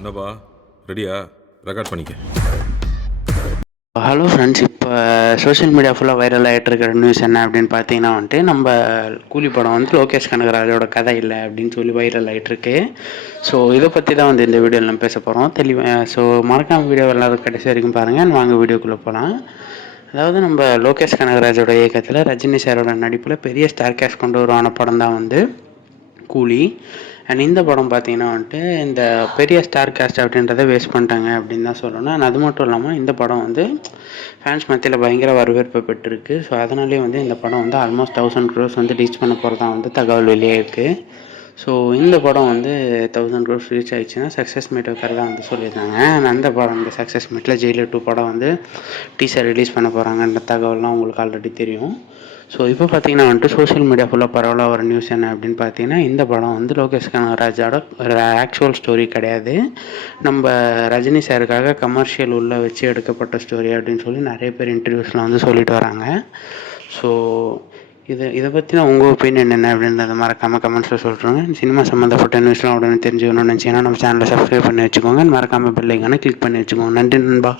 என்னப்பா ரெடியா? ரெக்கார்ட் பண்ணிக்க. ஹலோ ஃப்ரெண்ட்ஸ் இப்போ சோஷியல் மீடியா ஃபுல்லாக வைரல் ஆகிட்டு இருக்கிற நியூஸ் என்ன அப்படின்னு பார்த்தீங்கன்னா வந்துட்டு நம்ம கூலி படம் வந்து லோகேஷ் கனகராஜோட கதை இல்லை அப்படின்னு சொல்லி வைரல் ஆகிட்டுருக்கு ஸோ இதை பற்றி தான் வந்து இந்த வீடியோவில் நம்ம பேச போகிறோம் தெளிவாக ஸோ மறக்காம வீடியோ எல்லாரும் கடைசி வரைக்கும் பாருங்கள் வாங்க வீடியோக்குள்ளே போகலாம் அதாவது நம்ம லோகேஷ் கனகராஜோட இயக்கத்தில் ரஜினி சாரோட நடிப்பில் பெரிய ஸ்டார் கேஷ் கொண்டு வருவான படம் தான் வந்து கூலி. அண்ட் இந்த படம் பார்த்தீங்கன்னா வந்துட்டு இந்த பெரிய ஸ்டார் காஸ்ட் அப்படின்றத வேஸ்ட் பண்ணிட்டாங்க அப்படின்னு தான் சொல்லணும். அண்ட் அது மட்டும் இல்லாமல் இந்த படம் வந்து ஃபேன்ஸ் மத்தியில் பயங்கர வரவேற்பு பெற்றிருக்கு. ஸோ அதனாலே வந்து இந்த படம் வந்து ஆல்மோஸ்ட் தௌசண்ட் க்ரோஸ் வந்து ரீச் பண்ண போகிறதா வந்து தகவல் வெளியே இருக்குது ஸோ இந்த படம் வந்து தௌசண்ட் க்ரோஸ் ரீச் ஆயிடுச்சுன்னா சக்ஸஸ் மீட் வைக்கிறதா வந்து சொல்லியிருந்தாங்க. அந்த படம் இந்த சக்ஸஸ் மீட்டில் ஜெயிலர் டூ படம் வந்து டீசர் ரிலீஸ் பண்ண போகிறாங்கன்ற தகவல்லாம் உங்களுக்கு ஆல்ரெடி தெரியும். ஸோ இப்போ பார்த்தீங்கன்னா வந்துட்டு சோஷியல் மீடியா ஃபுல்லாக பரவாயில்ல வர நியூஸ் என்ன அப்படின்னு பார்த்தீங்கன்னா இந்த படம் வந்து லோகேஷ் கனகராஜோட ஆக்சுவல் ஸ்டோரி கிடையாது. நம்ம ரஜினி சாருக்காக கமர்ஷியல் உள்ள வச்சு எடுக்கப்பட்ட ஸ்டோரி அப்படின்னு சொல்லி நிறைய பேர் இன்டர்வியூஸ்லாம் வந்து சொல்லிட்டு வராங்க. ஸோ இது இதை பற்றின உங்கள் ஒப்பீனியன் என்ன அப்படின்றத மறக்காமல் கமெண்ட்ஸில் சொல்கிறோங்க சினிமா சம்மந்தப்பட்ட நியூஸ்லாம் உடனே தெரிஞ்சுக்கணும்னு நினச்சிங்கன்னா நம்ம சேனலை சப்ஸ்கிரைப் பண்ணி வச்சுக்கோங்க. மறக்காமல் பெல்லைக்கான கிளிக் பண்ணி வச்சுக்கோங்க. நன்றி நண்பா.